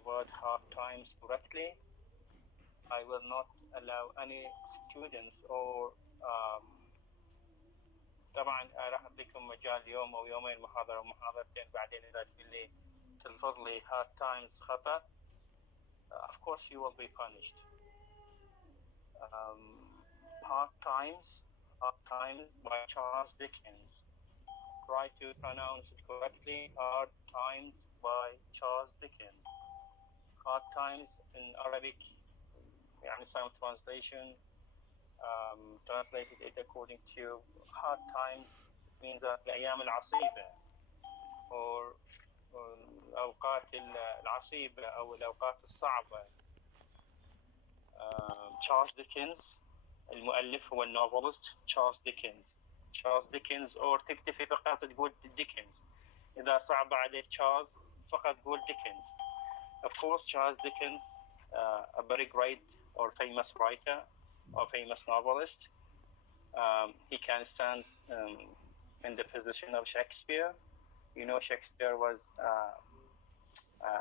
the word hard times correctly. I will not allow any students or طبعا راح أعطيكم مجال يوم أو يومين محاضرة أو محاضرتين بعدين إذا تقول لي تلفظ لي hard times خطأ, of course you will be punished. Hard times by Charles Dickens. Try to pronounce it correctly. Hard times by Charles Dickens. Hard times in Arabic, يعني some translation translated it according to hard times means that الأيام العصيبة or الأوقات العصيبة أو الأوقات الصعبة. Charles Dickens المؤلف هو النوفلست Charles Dickens or تكتفي فقط تقول Dickens. إذا صعب عليك Charles فقط تقول Dickens. Of course, Charles Dickens, a very great or famous writer or famous novelist. He can stand in the position of Shakespeare. You know, Shakespeare was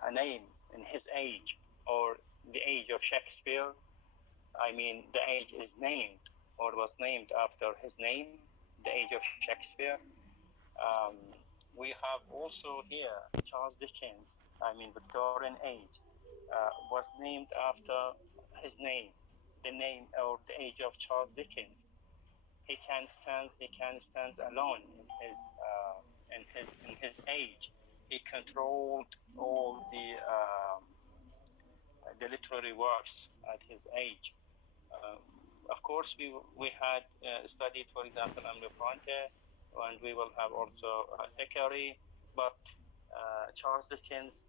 a name in his age or the age of Shakespeare. I mean, the age is named or was named after his name, the age of Shakespeare. We have also here Charles Dickens, I mean Victorian age, was named after his name, the name or the age of Charles Dickens. He can stand alone in his age. He controlled all the literary works at his age. Of course, we had studied, for example, Emile Bronte, and we will have also Thackeray, but Charles Dickens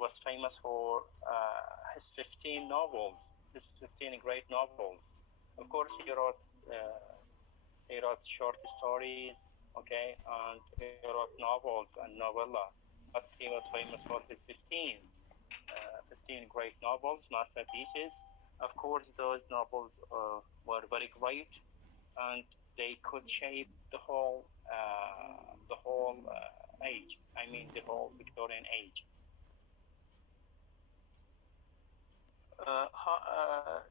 was famous for his 15 novels, his 15 great novels. Of course, he wrote short stories, okay, and he wrote novels and novella, but he was famous for his 15 great novels, masterpieces. Of course, those novels were very great, and they could shape the whole age. I mean, the whole Victorian age.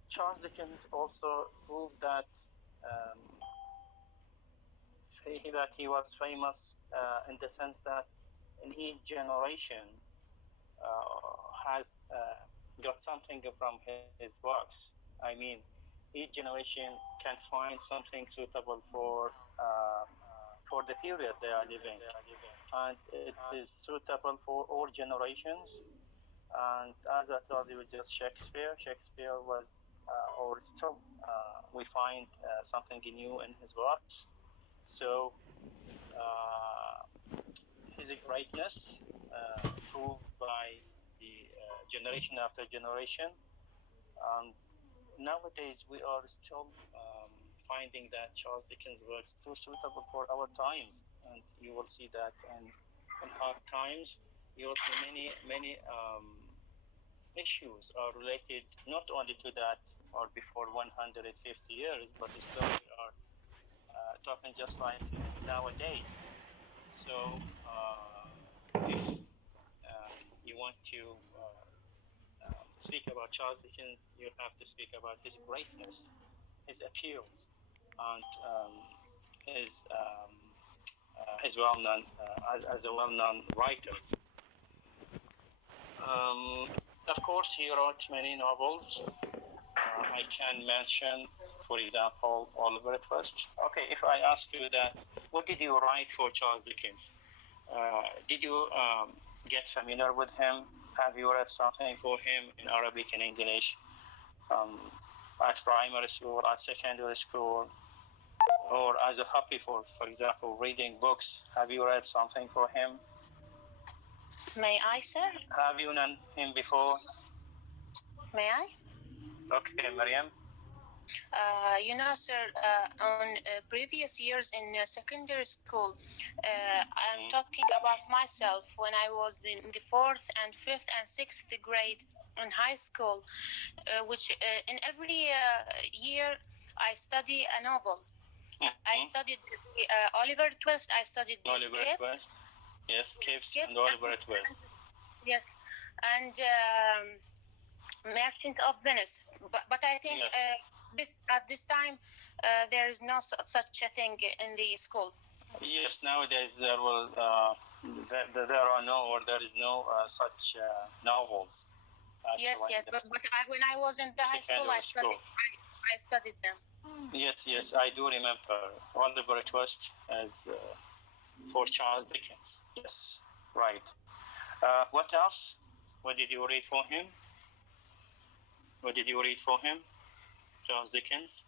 Charles Dickens also proved that he was famous in the sense that in each generation has got something from his works. I mean, each generation can find something suitable for the period they are living, and it is suitable for all generations. And as I told you, just Shakespeare was, or still, we find something new in his works. So his greatness proved by the generation after generation. And nowadays we are still finding that Charles Dickens' works still suitable for our times, and you will see that in hard times. You will see many issues are related not only to that or before 150 years, but still we are talking just like nowadays. So if you want to speak about Charles Dickens, you have to speak about his greatness, his appeals, and his well-known as a well-known writer. Of course, he wrote many novels. I can mention, for example, Oliver Twist. Okay, if I ask you that, what did you write for Charles Dickens? Did you get familiar with him? Have you read something for him in Arabic and English at primary school, at secondary school, or as a hobby, for example, reading books? Have you read something for him? May I, sir? Have you known him before? May I? Okay, Mariam. Sir, on previous years in secondary school, I'm talking about myself when I was in the 4th and 5th and 6th grade in high school, which in every year I study a novel. I studied Oliver Twist. I studied Oliver Twist. Yes, Gibbs and Oliver Twist. Yes, and Merchant of Venice. But I think at this time there is no such a thing in the school. Yes, nowadays there is no such novels. Yes, but when I was in the high school, I studied them. Yes, I do remember Oliver Twist as for Charles Dickens. Yes, right. What else? What did you read for him? Charles Dickens?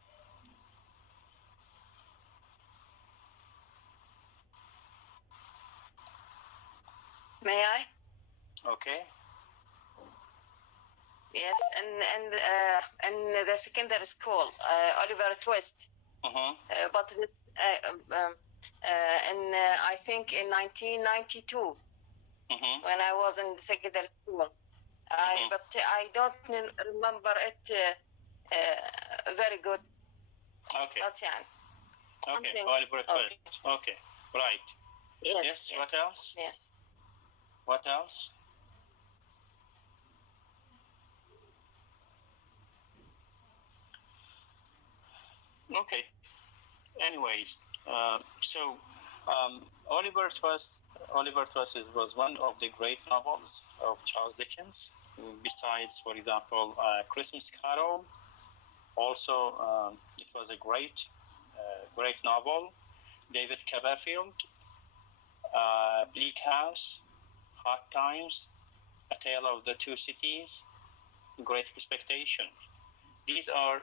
May I? Okay. Yes, and the secondary school, Oliver Twist. But this, I think in 1992, when I was in secondary school, but I don't remember it very good. Okay. But okay, Oliver Twist. Okay, right. Yes. What else? Yes. What else? Okay. Anyways, Oliver Twist was one of the great novels of Charles Dickens. Besides, for example, Christmas Carol. Also, it was a great novel. David Copperfield, Bleak House, Hard Times, A Tale of the Two Cities, Great Expectations. These are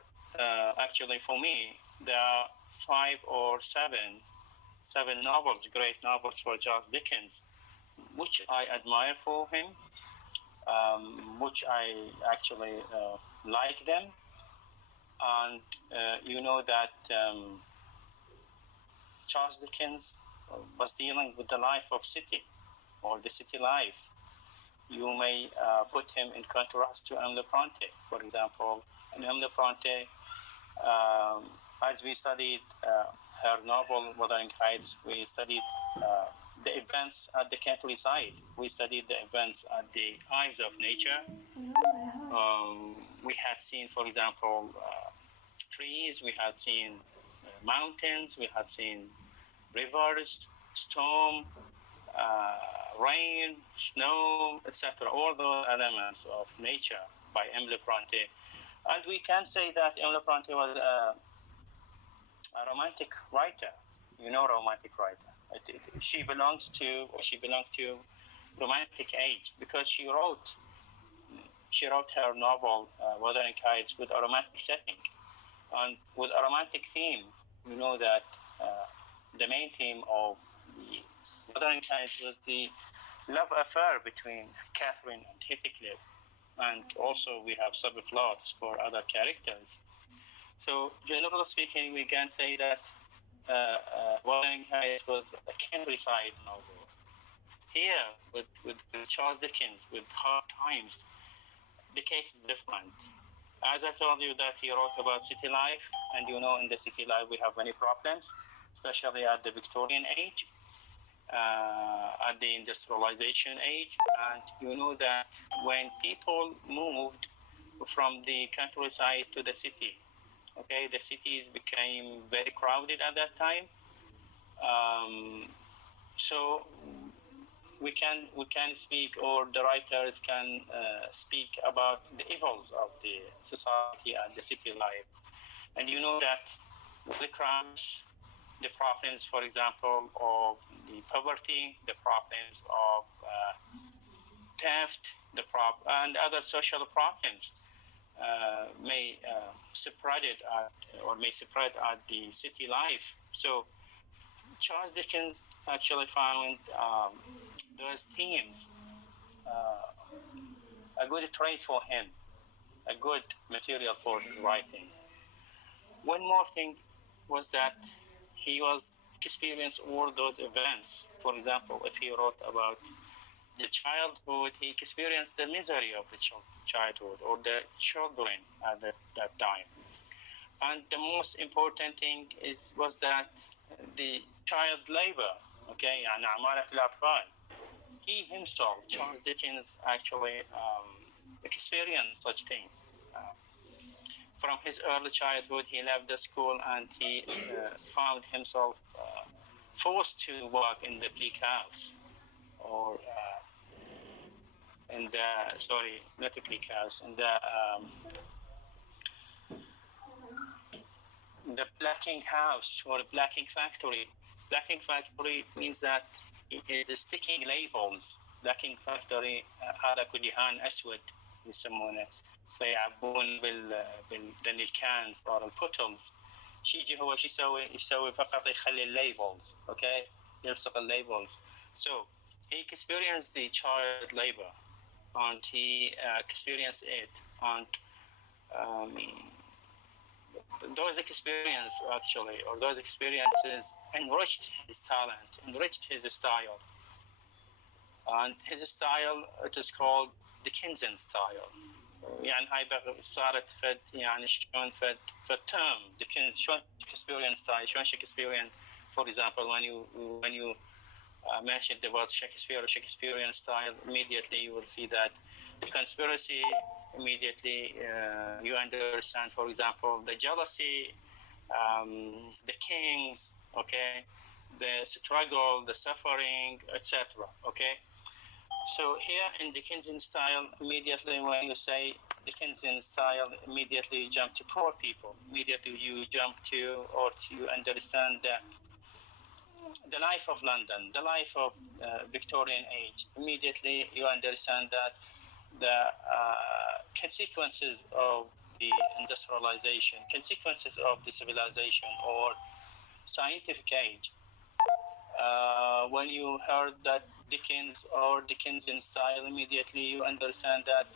actually, for me, there are 5 or 7 novels, great novels for Charles Dickens, which I admire for him, which I actually like them. And you know that Charles Dickens was dealing with the life of city, or the city life. You may put him in contrast to Emily Bronte. For example, in Emily Bronte, as we studied her novel Wuthering Heights, we studied the events at the countryside. We studied the events at the eyes of nature. We had seen, for example, trees, we had seen mountains, we had seen rivers, storm, rain, snow, etc. All those elements of nature by Emily Bronte. And we can say that Emily Bronte was a romantic writer. You know, romantic writer. She belonged to romantic age, because she wrote her novel Wuthering Heights with a romantic setting and with a romantic theme. You know that the main theme of the Wuthering Heights was the love affair between Catherine and Heathcliff, and also we have subplots for other characters. So, generally speaking, we can say that Wuthering Heights was a countryside novel. Here, with Charles Dickens, with Hard Times, the case is different. As I told you that he wrote about city life, and you know in the city life we have many problems, especially at the Victorian age, at the industrialization age, and you know that when people moved from the countryside to the city, okay, the cities became very crowded at that time. So we can speak, or the writers can speak about the evils of the society and the city life. And you know that the crowds, the problems, for example, of the poverty, the problems of theft, and other social problems may spread at the city life. So Charles Dickens actually found those themes a good trait for him, a good material for his writing. One more thing was that he was experienced all those events. For example, if he wrote about the childhood, he experienced the misery of the childhood, or the children at that time. And the most important thing was that the child labor, okay, يعني عمالة الأطفال. he himself, Charles Dickens, actually experienced such things. From his early childhood, he left the school and he found himself forced to work in the bleak house, or in the, sorry, not the bleak house, in the blacking house or the blacking factory. Blacking factory means that it is sticking labels. blacking factory هذا كدهان أسود يسمونه، فيعبون بالكانز أو البوتلز. شي يجي هو شو يسوي فقط يخلي الليبلز، اوكي، يلصق الليبلز. So he experienced the child labor and he experienced it, and those experiences actually, or those experiences enriched his talent, enriched his style. And his style, it is called Dickensian style. يعني هاي صارت فد يعني شلون فد term Dickens شلون Shakespearean style، شلون Shakespearean. For example, when you mention the word Shakespeare or Shakespearean style, immediately you will see that the conspiracy. Immediately you understand, for example, the jealousy, the kings, okay, the struggle, the suffering, etc. Okay. So here in Dickensian style, immediately when you say Dickensian style, immediately you jump to poor people. Immediately you jump to, or to understand the life of London, the life of Victorian age. Immediately you understand that the consequences of the industrialization, consequences of the civilization or scientific age. When you heard that Dickens or Dickensian style, immediately you understand that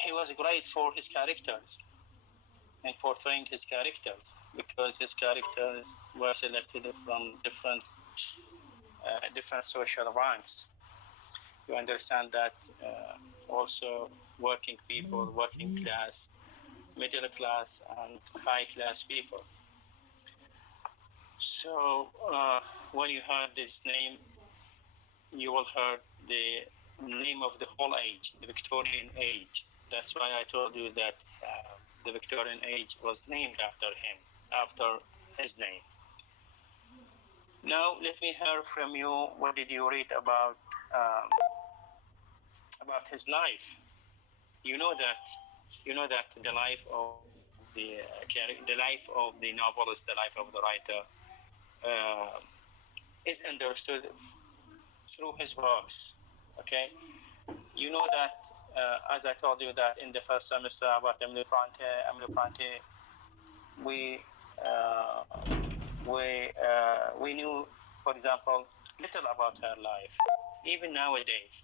he was great for his characters and portraying his characters, because his characters were selected from different social ranks. You understand that also working people, working class, middle class, and high class people. So when you heard this name, you will hear the name of the whole age, the Victorian age. That's why I told you that the Victorian age was named after him, after his name. Now let me hear from you, what did you read about his life? You know that the life of the life of the novelist, the life of the writer, is understood through his works. Okay, you know that as I told you that in the first semester about Emily Bronte, we knew, for example, little about her life. Even nowadays,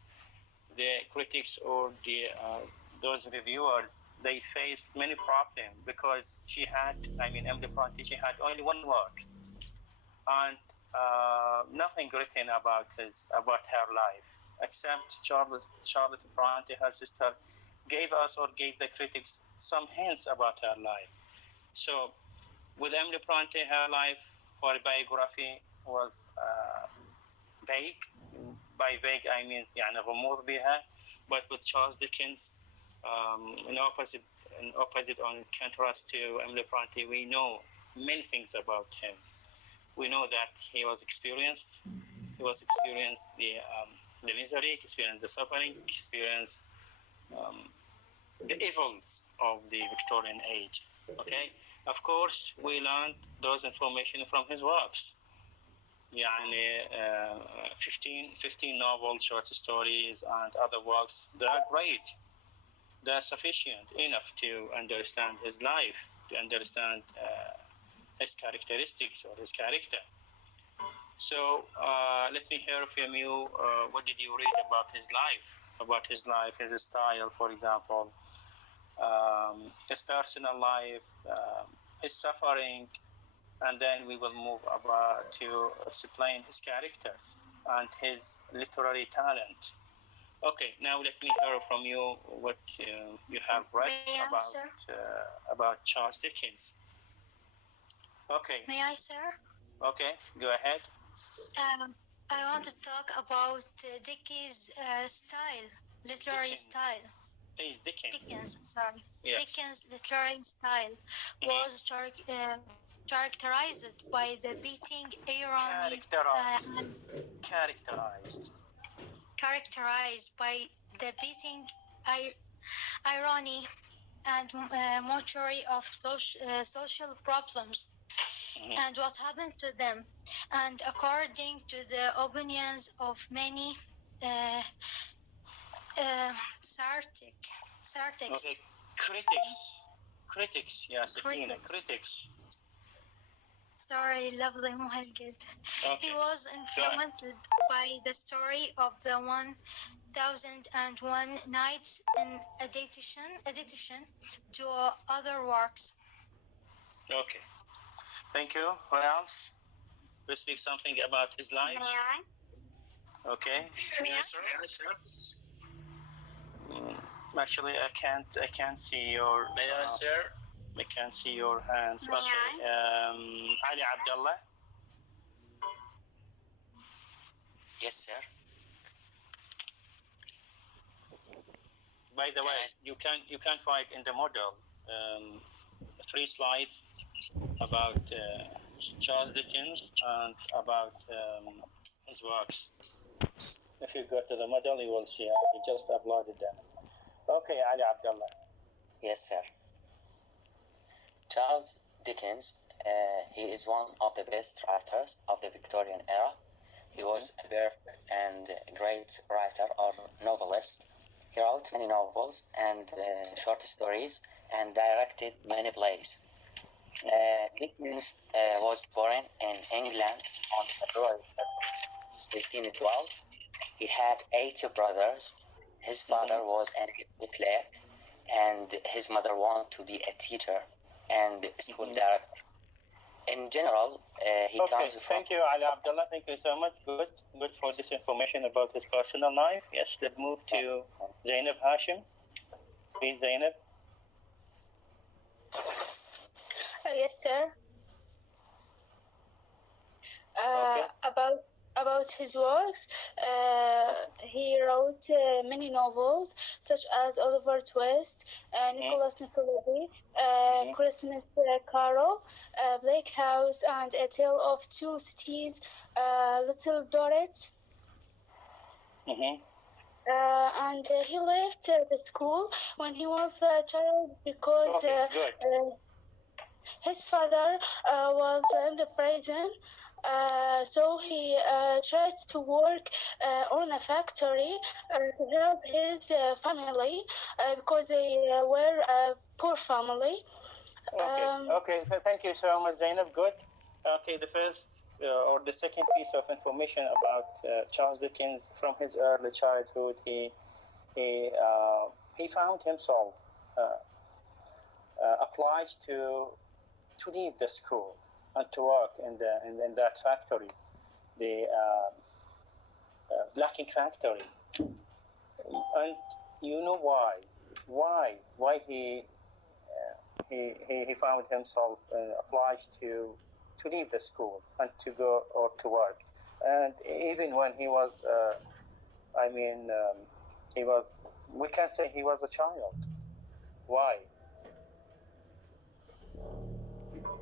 the critics or those reviewers, they faced many problems because she had, Emily Bronte, she had only one work and nothing written about her life, except Charlotte Bronte, her sister, gave us or gave the critics some hints about her life. So with Emily Bronte, her life or biography was vague. By vague, I mean يعني غموض بها. But with Charles Dickens, in opposite on contrast to Emily Bronte, we know many things about him. We know that he was experienced. He was experienced the misery, experienced the suffering, experienced the evils of the Victorian age. Okay. Of course, we learned those information from his works. يعني 15 novels, short stories, and other works. They are great. They are sufficient enough to understand his life, to understand his characteristics or his character. So let me hear from you. What did you read about his life? About his life, his style, for example, his personal life, his suffering, and then we will move about to explain his characters and his literary talent. Okay, now let me hear from you what you have read about Charles Dickens. Okay. May I, sir? Okay, go ahead. I want to talk about Dickens' style, literary style. Dickens. Sorry. Yes. Dickens' literary style was characterized by the beating irony characterized by the beating irony and mockery of social problems and what happened to them, and according to the opinions of many critics. Okay. Critics. Yes, critics. Sorry, lovely Muhalgid. Okay. He was influenced by the story of the 1001 Nights in addition to other works. Okay. Thank you. What else? We speak something about his life. May I? Okay. Yes, sir. Actually, I can't see your. Yes, sir. I can't see your hands. May okay. Ali Abdullah. Yes, sir. By the way, you can find in the model 3 slides about Charles Dickens and about his works. If you go to the model, you will see. I just uploaded them. Okay, Ali Abdullah. Yes, sir. Charles Dickens, he is one of the best writers of the Victorian era. He was a perfect and great writer or novelist. He wrote many novels and short stories and directed many plays. Dickens was born in England on February 1812. He had 8 brothers. His father was an clerk, and his mother wanted to be a teacher and school director. In general, he comes from... Thank you, Ali Abdullah. Thank you so much. Good for this information about his personal life. Yes, let's move to Zainab Hashim. Please, Zainab. Yes, sir. About his works, he wrote many novels such as Oliver Twist, Nicholas Nickleby, Christmas Carol, Bleak House, and A Tale of Two Cities, Little Dorrit. And he left the school when he was a child because his father was in the prison. So he tried to work on a factory to help his family because they were a poor family. Okay, thank you so much, Zainab. Good. Okay, the first or the second piece of information about Charles Dickens from his early childhood, he found himself obliged to leave the school and to work in that factory, the blacking factory. And you know why he found himself obliged to leave the school and to go or to work. And even when he was, we can't say he was a child. Why?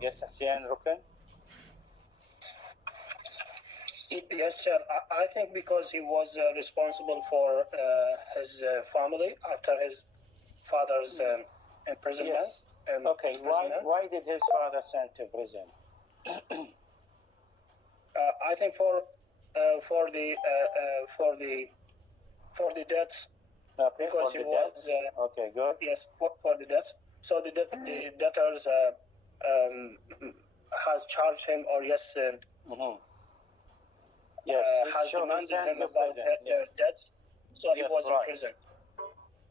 Yes, Hussein Rukan? Yes, sir. I think because he was responsible for his family after his father's imprisonment. Yes. Okay. Why did his father send to prison? I think for the debts. Okay. Because for he the was. debts. Okay. Good. Yes, for the debts. So the debtors has charged him, or yes. Yes, has demanded him about their debts, so he was in prison.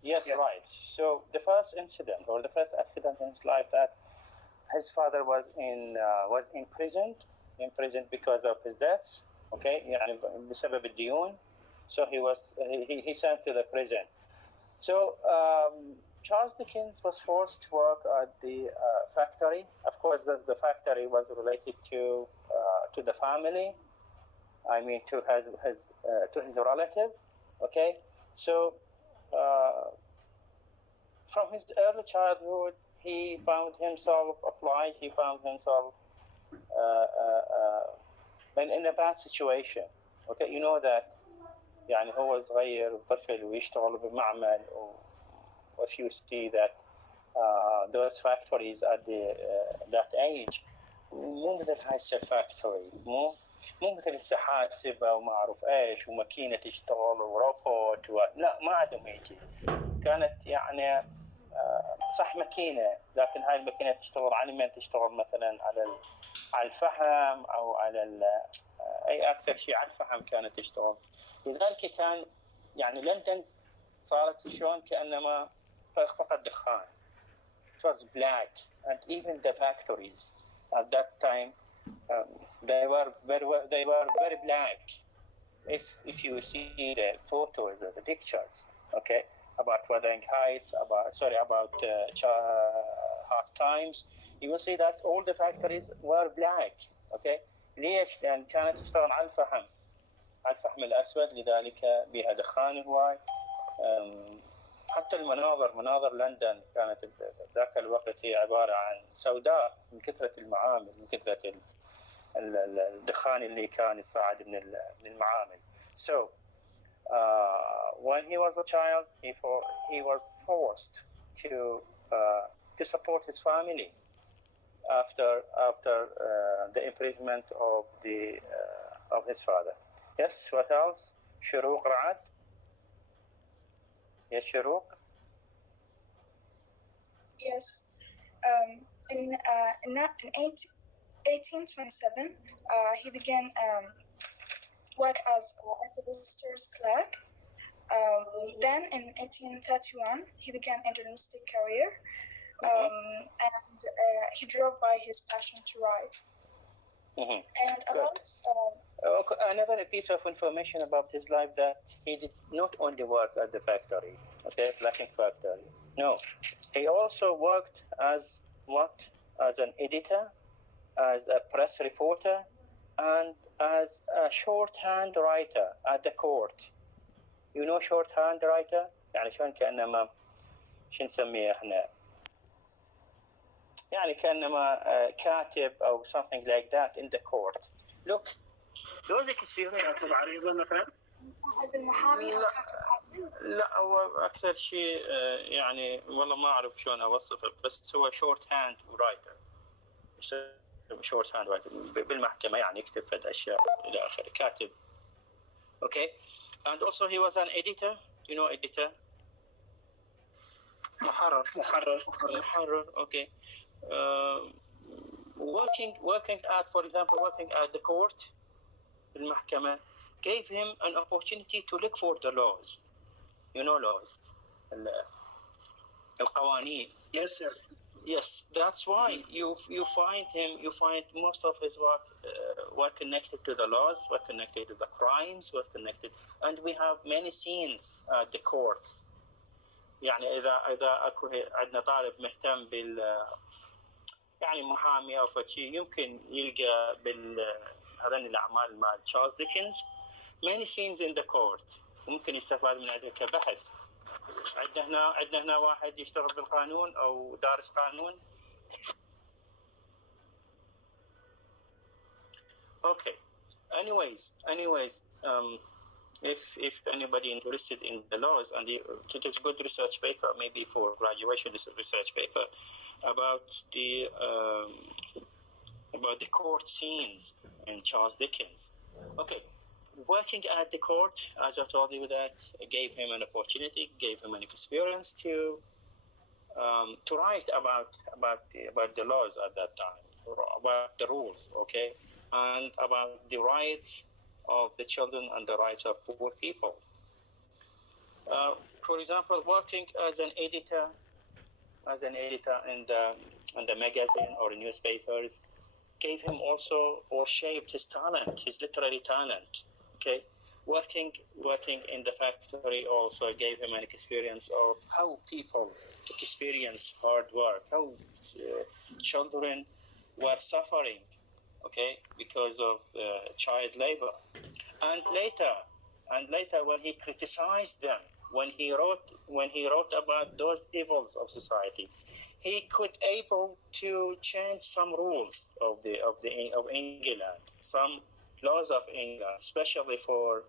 Yes, right. So the first incident or the first accident in his life that his father was imprisoned because of his debts. Okay, يعني بسبب الديون. So he sent to the prison. So Charles Dickens was forced to work at the factory. Of course, the factory was related to the family. I mean, to his relative. Okay, so from his early childhood, he found himself obliged. He found himself in a bad situation. Okay, you know that يعني هو صغير وطفل ويشتغل بمعمل if you see that those factories at that age مو مثل هاي الفاكتوري مو مثل السحاسبة وما أعرف إيش وماكينة تشتغل وروبوت لا ما عندهم هيجي. كانت يعني صح ماكينة لكن هاي الماكينة تشتغل على من تشتغل مثلا على الفحم أو على أي أكثر شيء على الفحم كانت تشتغل. لذلك كان يعني لندن صارت شلون كأنما فقط دخان. It was black, and even the factories at that time they were very black. If you see the photos or the pictures, okay, about Wuthering Heights, about hard times, you will see that all the factories were black. Okay, ليش؟ لأن كانت تشتغل على الفحم الأسود لذلك بها دخان هواي. حتى مناظر لندن كانت ذاك الوقت هي عبارة عن سوداء من كثرة المعامل من كثرة الدخان اللي كان يتصاعد من المعامل. So when he was a child, he was forced to support his family after the imprisonment of his father. Yes, what else? شروق رعد. Yes, شروق. Yes. In 1827, he began work as a solicitor's clerk. Then in 1831, he began a journalistic career, and he drove by his passion to write. And about another piece of information about his life that he did not only work at the factory, okay, blacking factory. No, he also worked as an editor, as a press reporter, and as a shorthand writer at the court. You know shorthand writer؟ يعني شلون كأنما شو نسميه احنا؟ يعني كأنما كاتب أو something like that in the court. Look, those experiences عريضة مثلا؟ لا هو أكثر شيء يعني والله ما أعرف شلون أوصفه بس هو shorthand writer. shorthand writer بالمحكمة يعني يكتب فد أشياء إلى آخره كاتب. Okay, and also he was an editor. You know editor? محرر. Okay. Working at the court المحكمة gave him an opportunity to look for the laws. You know laws. القوانين. Yes, sir. Yes, that's why you find most of his work were connected to the laws, were connected to the crimes, were connected, and we have many scenes at the court. يعني إذا أكو عندنا طالب مهتم يعني محامي أو شيء يمكن يلقى هذين الأعمال مال تشارلز ديكنز many scenes in the court ممكن يستفاد من هذا كبحث. عندنا هنا واحد يشتغل بالقانون أو دارس قانون. Okay. Anyways, if anybody interested in the laws and it is a good research paper, maybe for graduation research paper about the court scenes in Charles Dickens. Okay. Working at the court, as I told you, that gave him an opportunity, gave him an experience to write about the laws at that time, about the rules, okay, and about the rights of the children and the rights of poor people. For example, working as an editor in the magazine or newspapers gave him also or shaped his talent, his literary talent. Okay, working in the factory also gave him an experience of how people experience hard work, how children were suffering okay, because of child labor. And later, when he criticized them, when he wrote about those evils of society, he could able to change some rules of England, some laws of England, especially for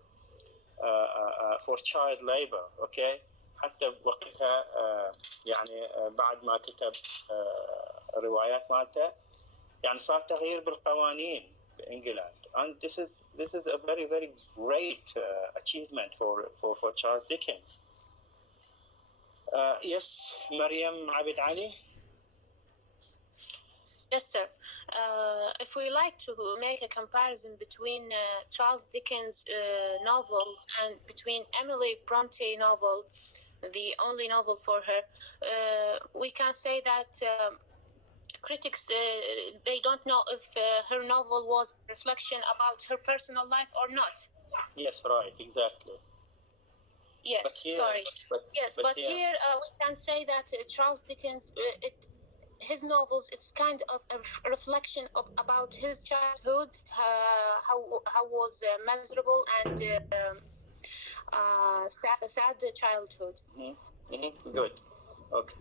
child labor. Okay, حتى بوقتها يعني بعد ما كتب روايات مالته يعني صار تغيير بالقوانين بإنجلند. And this is a very, very great achievement for Charles Dickens. Yes, Mariam Abid Ali. Yes, sir. If we like to make a comparison between Charles Dickens' novels and between Emily Bronte novel, the only novel for her, we can say that critics, they don't know if her novel was a reflection about her personal life or not. Yes, right, exactly. Yes, here, but here we can say that Charles Dickens, his novels, it's kind of a reflection about his childhood, how was miserable and sad childhood. Mm-hmm. Mm-hmm. Good. Okay.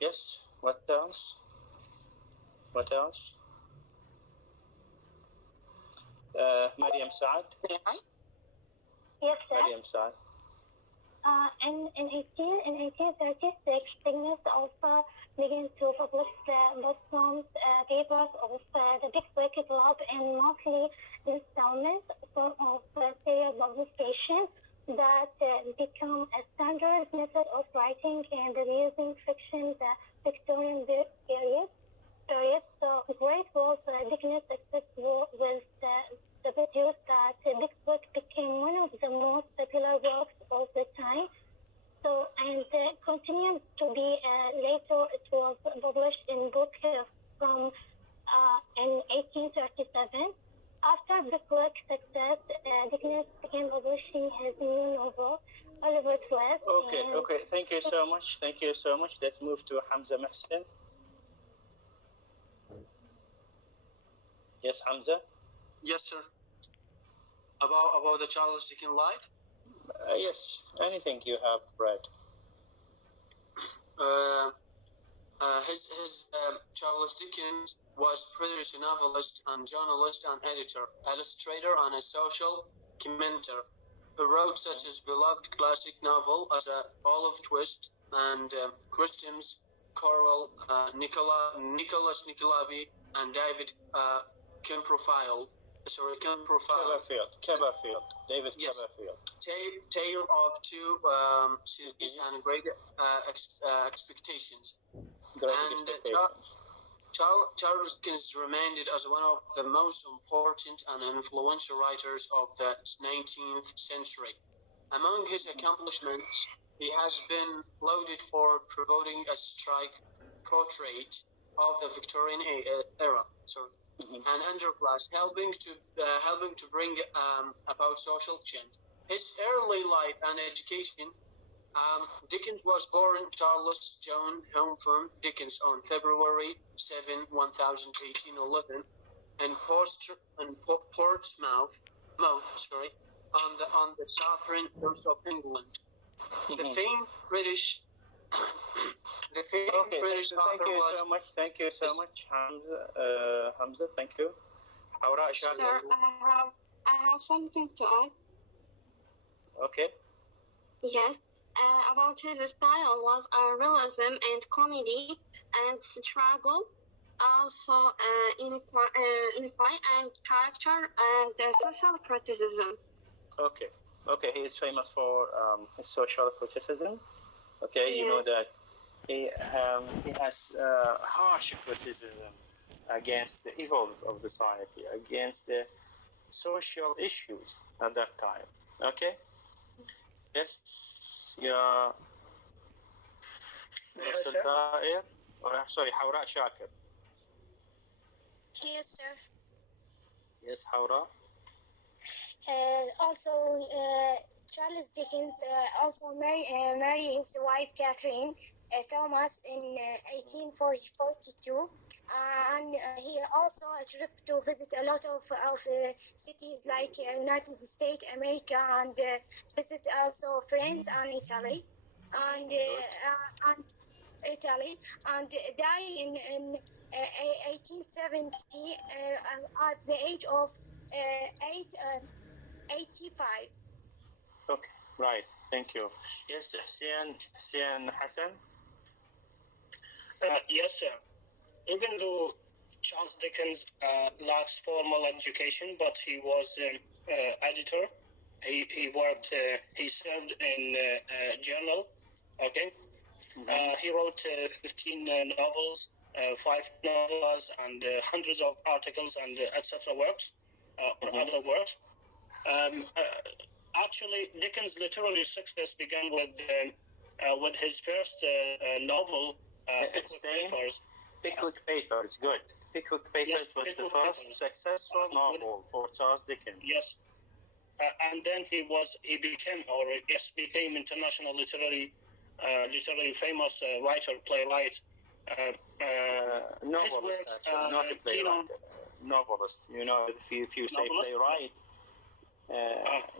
Yes. What else? Mariam Saad. Yes, sir. Mariam Saad. In 1836, Dickens also began to publish Boston's papers of the Pickwick Club in monthly installments of serial publication that become a standard method of writing and using fiction the Victorian period. So great was Dickens' success with the produce that Pickwick became one of the most popular works of the time. So, and continued to be later, it was published in book from in 1837. After Pickwick's success, Dickens began publishing his new novel, Oliver Twist. Okay. Thank you so much. Let's move to Hamza Mohsen. Yes, Hamza. Yes, sir. About the Charles Dickens life? Yes, anything you have read. His Charles Dickens was British novelist and journalist and editor, illustrator, and a social commentator who wrote such as beloved classic novel as Oliver Twist and Christmas Carol, Nicholas Nickleby, and David Copperfield. David yes. Copperfield. Tale of Two Cities and Great Expectations. Charles Dickens remained as one of the most important and influential writers of the 19th century. Among his accomplishments, he has been lauded for promoting a strike portrait of the Victorian era. And underclass, helping to bring about social change. His early life and education. Dickens was born Charles John Humphrey Dickens on February 7, 1811, in Portsmouth, on the southern coast of England. The famed British. Thank you so much, Hamza. Thank you. Sir, I have something to add. Okay. Yes. About his style was realism and comedy and struggle, also inquiry and character and social criticism. Okay. He is famous for his social criticism. Okay, yes. You know that he has harsh criticism against the evils of society, against the social issues at that time. Okay? Yes, yeah. حوراء شاكر. Yes, sir. Yes, حوراء. Also, Charles Dickens also married his wife Catherine Thomas in 1842. And he also a trip to visit a lot of cities like United States, America, and visit also France and Italy, and die in 1870 at the age of 85. Okay, right. Thank you. Yes, Hussein Hassan. Yes, sir. Even though Charles Dickens lacks formal education, but he was editor. He worked. He served in a journal. Okay. Mm-hmm. He wrote 15 novels, 5 novellas, and hundreds of articles and etc. works or other works. Actually, Dickens' literary success began with his first novel, Pickwick Papers. Pickwick Papers, good. Pickwick Papers was the first successful novel for Charles Dickens. Yes, and then he became international literary famous writer, playwright, novelist. Actually, not a playwright, novelist. You know, if you say playwright,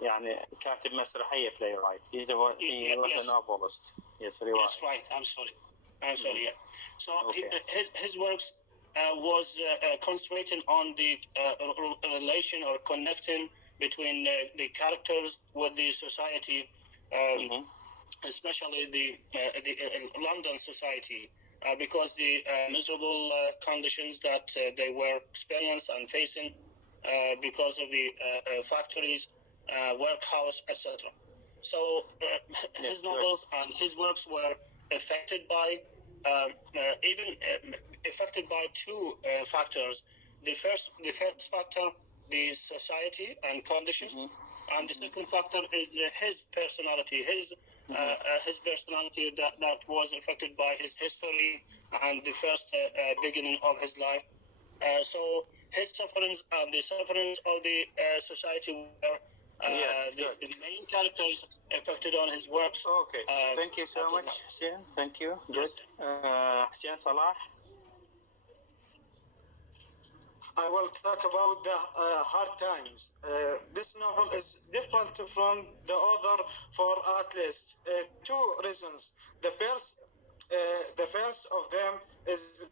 يعني كاتب مسرحية playwright. He was a novelist. Yes, Yes, right. I'm sorry. Yeah. So okay. His works was concentrating on the relation or connecting between the characters with the society, especially the London society, because the miserable conditions that they were experiencing and facing because of the factories, workhouse, etc. So his novels and his works were affected by affected by two factors. The first factor, the society and conditions, and the second factor is his personality, his personality that was affected by his history and the first beginning of his life. So his sufferings and the sufferings of the society were the main characters affected on his works. Okay, thank you so much, Hussein. Thank you. Good. Hussein Salah. I will talk about the hard times. This novel is different from the other for at least 2 reasons. The first of them is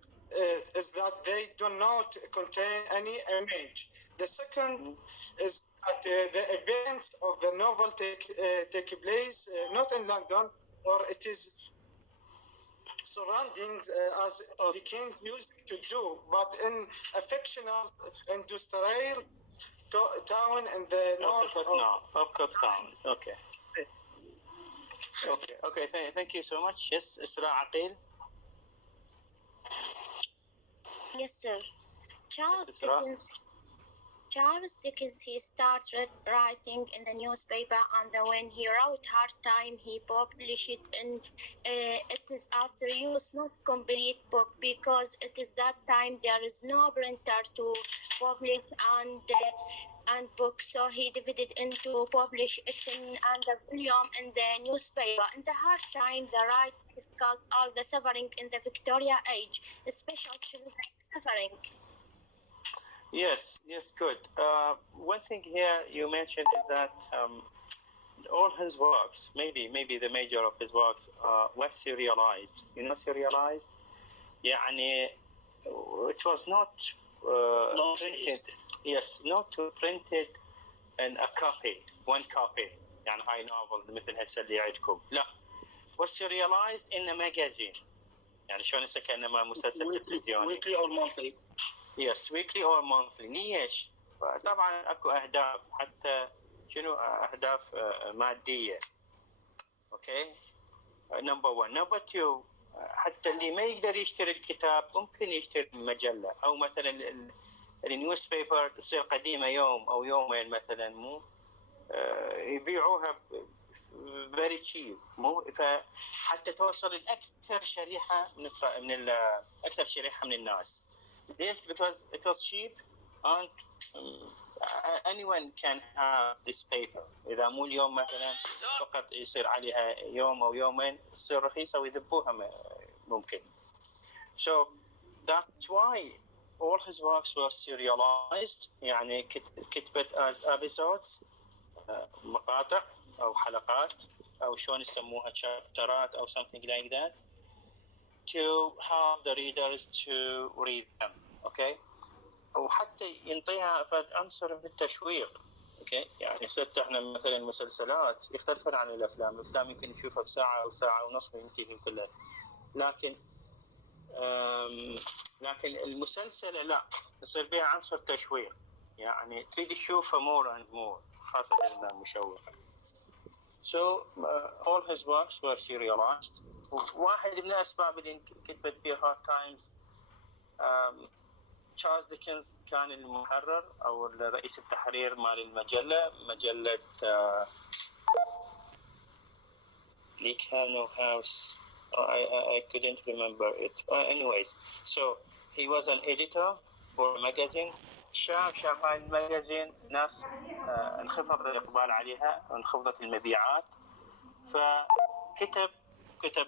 that they do not contain any image. The second is that the events of the novel take place not in London, or it is surroundings as the king used to do, but in a fictional industrial town in the north of Cape Town. Okay. Thank you so much. Yes, Isra Aqil. Yes, sir. Charles Dickens, he started writing in the newspaper, and when he wrote Hard Time, he published it in it is a serious, not complete book, because it is that time there is no printer to publish and book, so he divided into publish it in under volume in the newspaper. In the Hard Time, the writer discussed all the suffering in the Victoria age, especially children suffering. Yes, good. One thing here you mentioned is that all his works, maybe the major of his works, were serialized. You know, serialized? يعني it was not printed. Yes, not printed in a copy, one copy. يعني هاي novel مثل هسه اللي عندكم. لا. was serialized in a magazine. يعني شلون هسه كأنما مسلسل تلفزيوني. Weekly or monthly. Yes, weekly or monthly. ليش؟ طبعا اكو اهداف، حتى شنو اهداف ماديه. اوكي. نمبر 1. نمبر 2 حتى اللي ما يقدر يشتري الكتاب ممكن يشتري مجله، او مثلا النيوز بيبر تصير قديمه يوم او يومين مثلا، مو يبيعوها very cheap، مو فحتى توصل لاكثر شريحه من اكثر شريحه من الناس. ليش؟ because it was cheap and anyone can have this paper. إذا مو اليوم مثلا فقط يصير عليها يوم أو يومين تصير رخيصة ويذبوها ممكن. So that's why all his works were serialized. يعني كتبت as episodes مقاطع أو حلقات أو شلون يسموها chapterات أو something like that to help the readers to read them. Okay. وحتى ينطيها فد عنصر بالتشويق. اوكي يعني ست احنا مثلا المسلسلات يختلفون عن الافلام يمكن نشوفها بساعه او ساعه ونص وينتهي كلها لكن المسلسل لا يصير بها عنصر تشويق يعني تريد تشوفها more and more خاصه اذا مشوقه. So all his works were serialized. واحد من الاسباب اللي كتبت بها hard times تشارلز ديكنز كان المحرر أو رئيس التحرير مال المجلة مجلة Bleak House. I couldn't remember it. Anyways, so he was an editor for a magazine. شاف هاي الماجازين ناس انخفض الإقبال عليها انخفضت المبيعات فكتب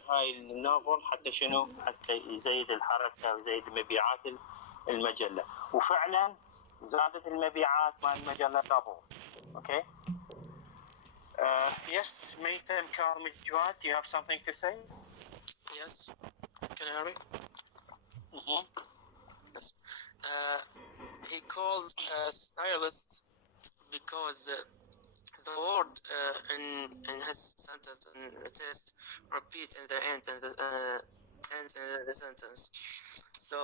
هاي النوفل حتى شنو حتى يزيد الحركة ويزيد مبيعات المجلة وفعلا زادت المبيعات مع المجلة double. Okay. Yes, Maitan Karmid Jawad, do you have something to say? Yes. Can you hear me? Mm-hmm. Yes. He called stylist because the word in his sentence in the test repeat in the end and the sentence. So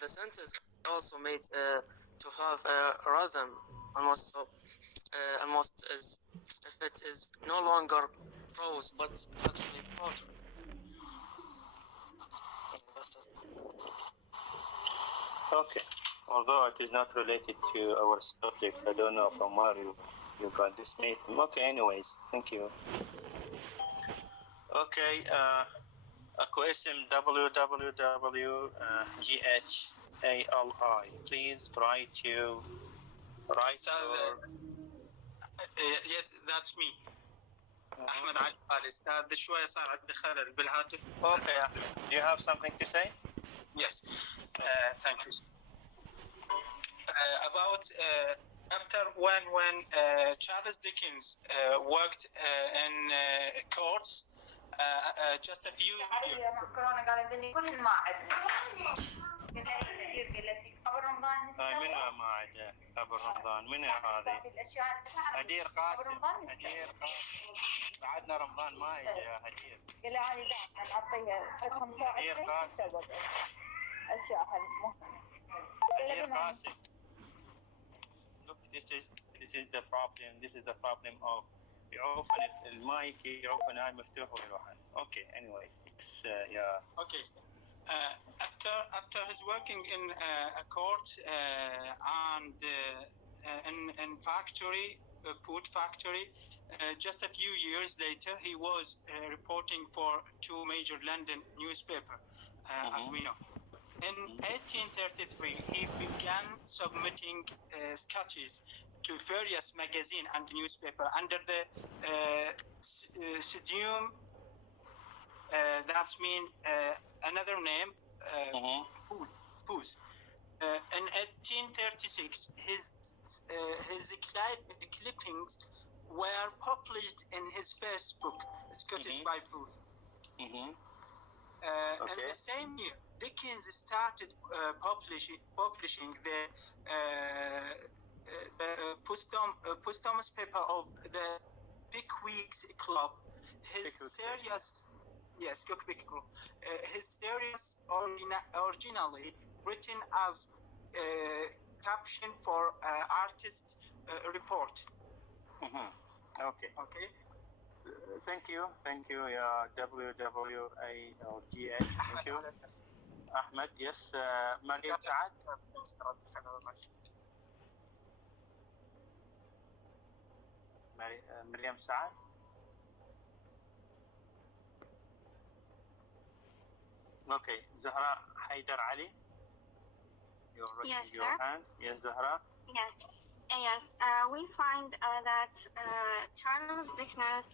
the sentence also made to have a rhythm almost as if it is no longer prose but actually poetry. Okay. Although it is not related to our subject, I don't know from where you got this meeting. Okay, anyways, thank you. Okay, اكو اسم www.GHALI. Please try to write Yes, that's me. أحمد علي أستاذ شوية صار عندي خلل بالهاتف. Okay, do you have something to say? Yes, thank you. About after when Charles Dickens worked in courts, just a few. منها ماعدة قبل رمضان منها هذه هدير قاسم بعدنا رمضان ما يجي هدير هدير قاسم هدير قاسم. Look, this is the problem. This is the problem of يعوفن المايك يعوفن هاي مفتوح ويروحن. Okay, anyway, it's yeah. Okay. After his working in a court and in factory, food factory, just a few years later, he was reporting for two major London newspapers, as we know. In 1833, he began submitting sketches to various magazines and newspapers under the pseudonym. That's mean another name, Poos. In 1836, his clippings were published in his first book, Scottish by Poos. In the same year, Dickens started publishing the posthumous paper of the Pickwick Club. His series. Yes, Cookpick Group. His series originally written as caption for artist report. Okay. Thank you. Yeah, WWALGH. Thank you. Ahmed, yes. Mariam Saad. Mariam Saad. Okay, Zahra Haidar Ali. You're raising your hand. Yes, Zahra. Yes. Yes, we find that Charles Dickens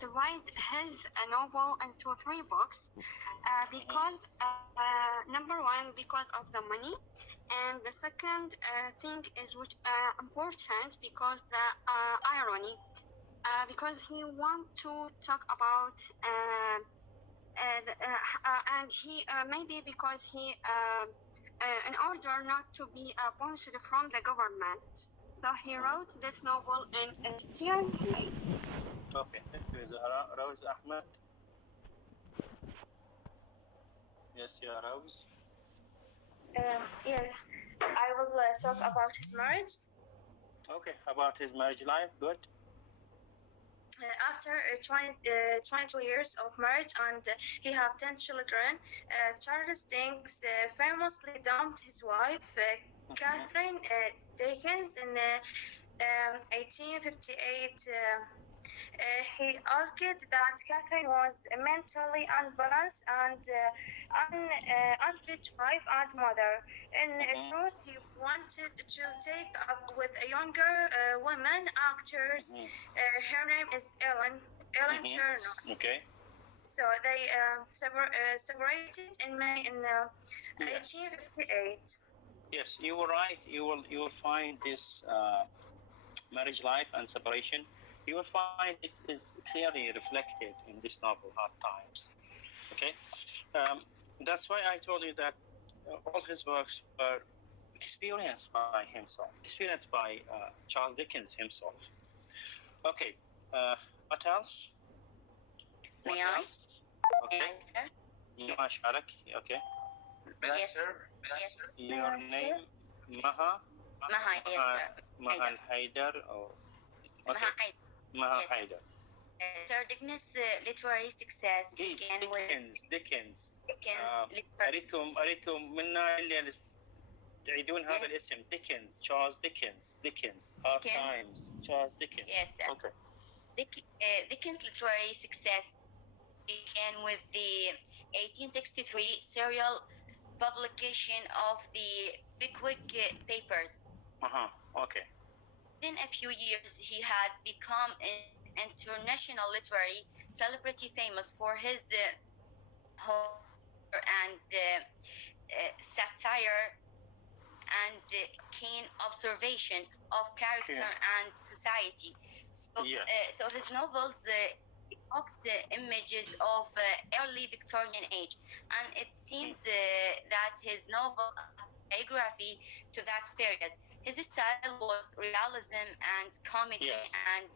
divided his novel into 3 books because, number one, because of the money, and the second thing is which important because the irony, because he want to talk about and he maybe because he in order not to be punished from the government, so he wrote this novel in a serious way. Okay, thank you, Zahra. Rose Ahmed. Yes, yeah, Rose. Yes, I will talk about his marriage. Okay, about his marriage life, good. After 22 years of marriage and he have 10 children, Charles Dickens famously dumped his wife, Catherine Dickens, in 1858. He argued that Catherine was mentally unbalanced and unfit wife and mother. In truth, he wanted to take up with a younger woman actors. Her name is Ellen Turner. Okay. So they separated in May in 1858. Yes, you were right. You will find this marriage life and separation. You will find it is clearly reflected in this novel, Hard Times. Okay, that's why I told you that all his works were experienced by himself, experienced by Charles Dickens himself. Okay, what else? May I? Okay. Maha Sharak. Okay. Yes, sir. Yes, sir. Your name, Maha? Maha, yes, sir. Maha Haidar or okay. Maha Haidar. Sir Dickens' literary success began with Dickens. literary. أريدكم منا اللي تعيدون هذا الاسم. Dickens, Charles Dickens. Hard Times, Charles Dickens. Yes, sir. Okay. Dickens' literary success began with the 1863 serial publication of the Pickwick Papers. Okay. Within a few years, he had become an international literary celebrity, famous for his horror and satire and keen observation of character and society. So his novels evoke images of early Victorian age, and it seems that his novel biography to that period. His style was realism and comedy and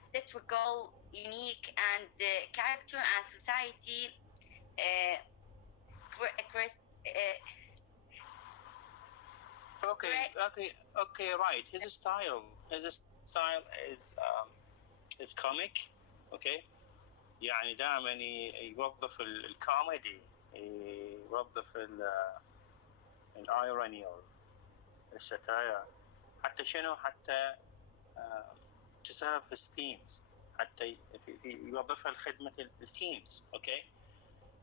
satirical, unique, and character and society. Okay, right. His style is comic. Okay. يعني دائما يوظف الكوميدي، يوظف الايروني او الستاير، حتى شنو حتى to serve his themes، حتى يوظفها لخدمة الثيمز. اوكي.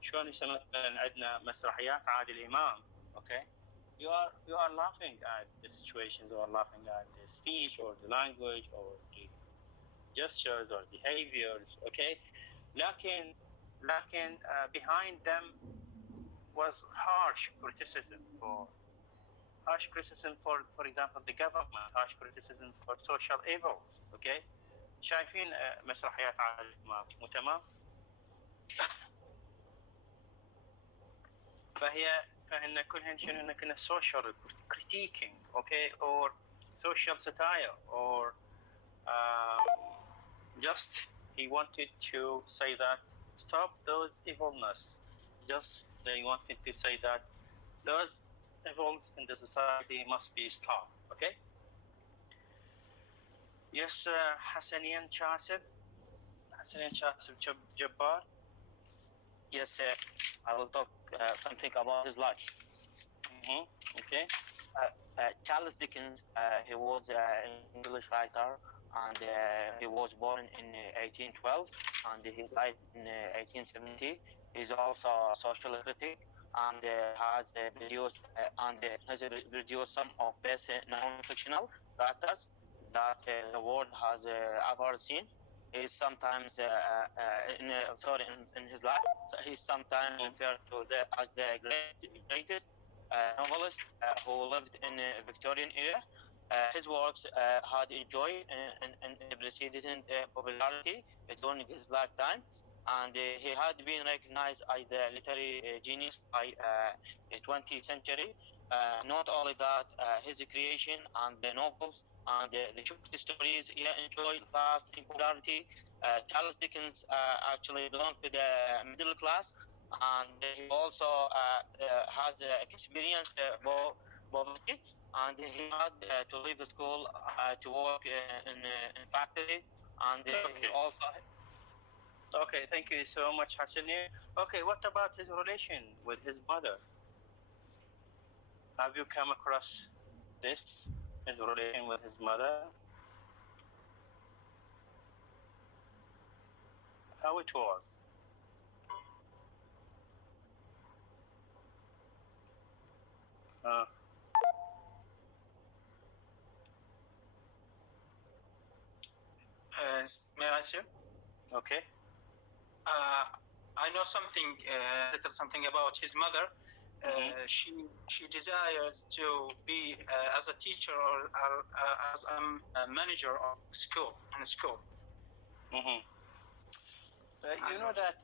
شلون مثلا عندنا مسرحيات عادل امام. اوكي. You are laughing at the situations, or laughing at the speech or the language or the gestures or behaviors. Okay. لكن behind them was harsh criticism for example the government, harsh criticism for social evils. Okay. شايفين مسرحيات عادل امام مو تمام؟ فهن كلهن شنو؟ هن كنا social critiquing, okay, or social satire, or just he wanted to say that stop those evilness. Just they wanted to say that those evils in the society must be stopped. Okay. Yes, Hassanian Chasib Jabbar. Yes, sir. I will talk something about his life. Okay. Charles Dickens, he was an English writer, and he was born in 1812, and he died in 1870. He's also a social critic, and has produced some of best non-fictional characters that the world has ever seen. He's sometimes in his life, he's sometimes referred to as the greatest novelist who lived in the Victorian era. His works had enjoyed unprecedented popularity during his lifetime, and he had been recognized as the literary genius by the 20th century. Not only that, his creation and the novels and the short stories enjoyed lasting popularity. Charles Dickens actually belonged to the middle class, and he also has experienced poverty, and he had to leave school to work in factory, and he also. Okay, thank you so much, Hassani. Okay, what about his relation with his mother? Have you come across this, his relation with his mother? How it was? May I answer? Okay. I know little something about his mother. She desires to be as a teacher or as a manager of school. You know that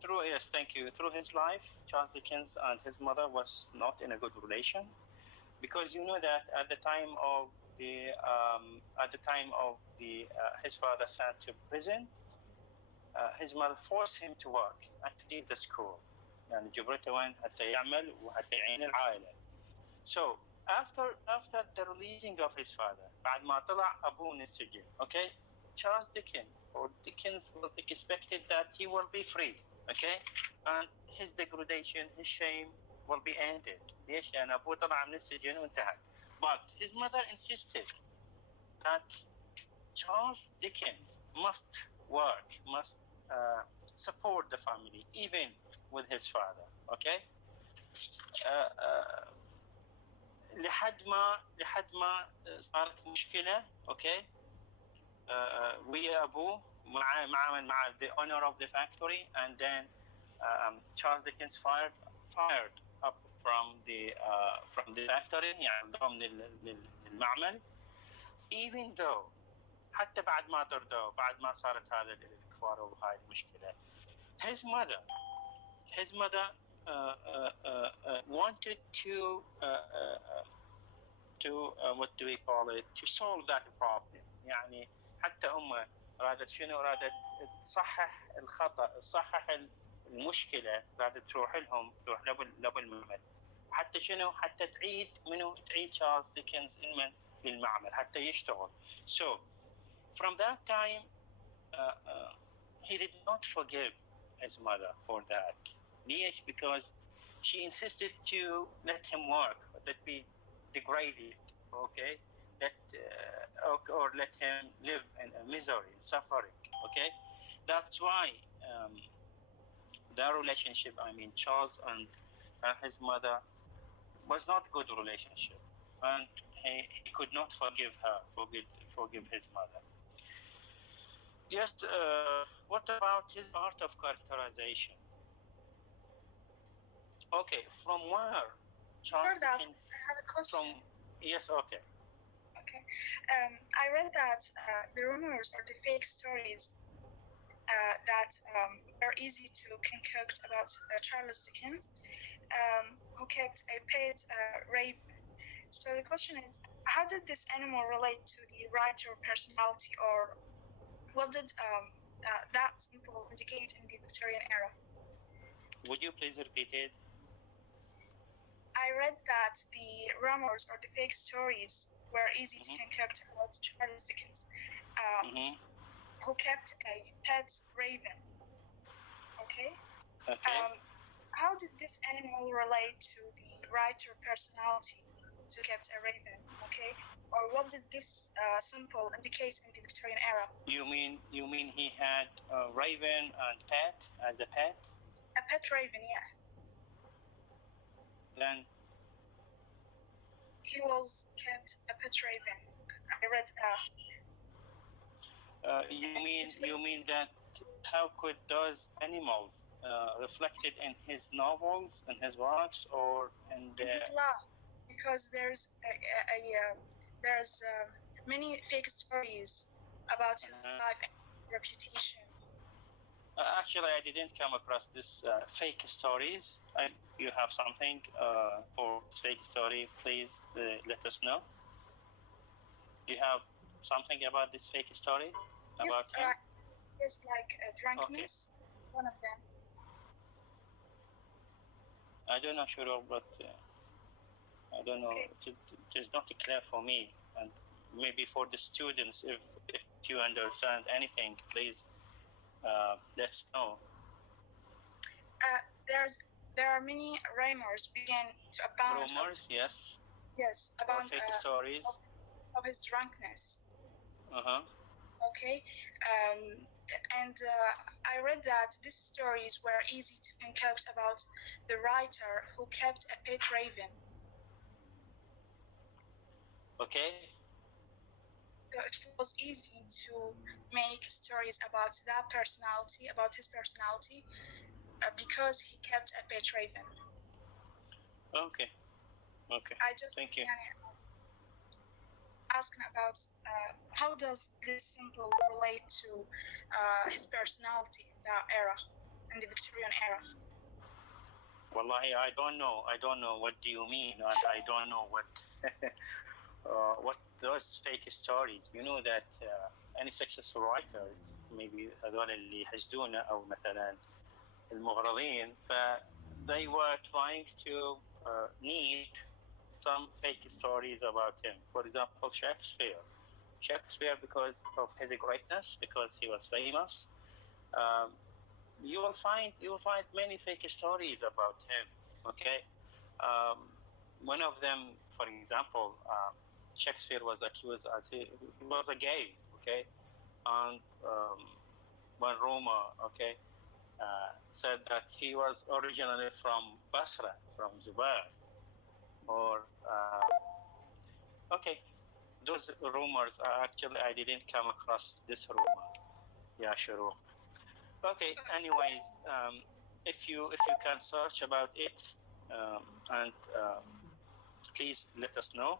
through yes, thank you. Through his life, Charles Dickens and his mother was not in a good relation, because you know that at the time of his father sent to prison, his mother forced him to work and to leave the school. يعني جبرته وين حتى يعمل وحتى يعين العائلة. So after the releasing of his father, بعد ما طلع أبوه من السجن, okay, Charles Dickens was expected that he will be free, okay, and his degradation, his shame will be ended. ليش؟ لأن أبوه طلع من السجن وانتهت. But his mother insisted that Charles Dickens must work, must support the family, even with his father, okay? لحد ما صارت مشكلة, okay? ويا أبوه مع the owner of the factory, and then Charles Dickens fired up from the factory, يعني من المعمل, even though حتى بعد ما طردوه, بعد ما صارت هذا الكفار وهاي المشكلة, his mother wanted to what do we call it, to solve that problem. يعني حتى رادت تصحح الخطأ, تصحح المشكلة, رادت تروح لابو المعمل, حتى تعيد تشارلز ديكنز للمعمل حتى يشتغل. So from that time he did not forgive his mother for that. ليش? Because she insisted to let him work, let be degraded, okay, or let him live in misery, suffering, okay. That's why their relationship, Charles and his mother, was not a good relationship, and he could not forgive his mother. Yes, what about his art of characterization? Okay, from where Charles Dickens? I have a question. Yes, okay. Okay, I read that the rumors or the fake stories that are easy to concoct about Charles Dickens, who kept a pet raven. So the question is, how did this animal relate to the writer personality, or what did that symbol indicate in the Victorian era? Would you please repeat it? I read that the rumors or the fake stories were easy to concoct about Charles Dickens, who kept a pet raven. Okay. How did this animal relate to the writer personality to kept a raven? Okay. Or what did this symbol indicate in the Victorian era? You mean he had a raven and pet as a pet? A pet raven, yeah. then he was kept a pet raven. I read you mean that how could those animals reflected in his novels and his works or in the his law, because there's many fake stories about his life and reputation. Actually, I didn't come across this fake stories. You have something for this fake story, please let us know. Do you have something about this fake story? About him? Yes, like drunkenness, one of them. I don't know, sure, but I don't know. Okay. It is not clear for me, and maybe for the students, if you understand anything, please let's know. There are many rumors begin to abound. Rumors, yes. Yes, about fake stories of his drunkenness. Okay, and I read that these stories were easy to concoct about the writer who kept a pet raven. Okay. So it was easy to make stories about that personality, about his personality, because he kept a pet raven. Okay. Thank you. Asking about how does this symbol relate to his personality in that era, in the Victorian era? Wallahi, I don't know what do you mean, and I don't know what those fake stories. You know that any successful writer maybe هذول اللي يحجدونه أو مثلا المغرضين they were trying to need some fake stories about him. For example, Shakespeare, because of his greatness, because he was famous, you will find many fake stories about him. Okay, one of them, for example, Shakespeare was accused as he was a gay. Okay, and one rumor, said that he was originally from Basra, from Zubair. Or those rumors are actually I didn't come across this rumor. Yeah, sure. Okay. Anyways, if you can search about it, and please let us know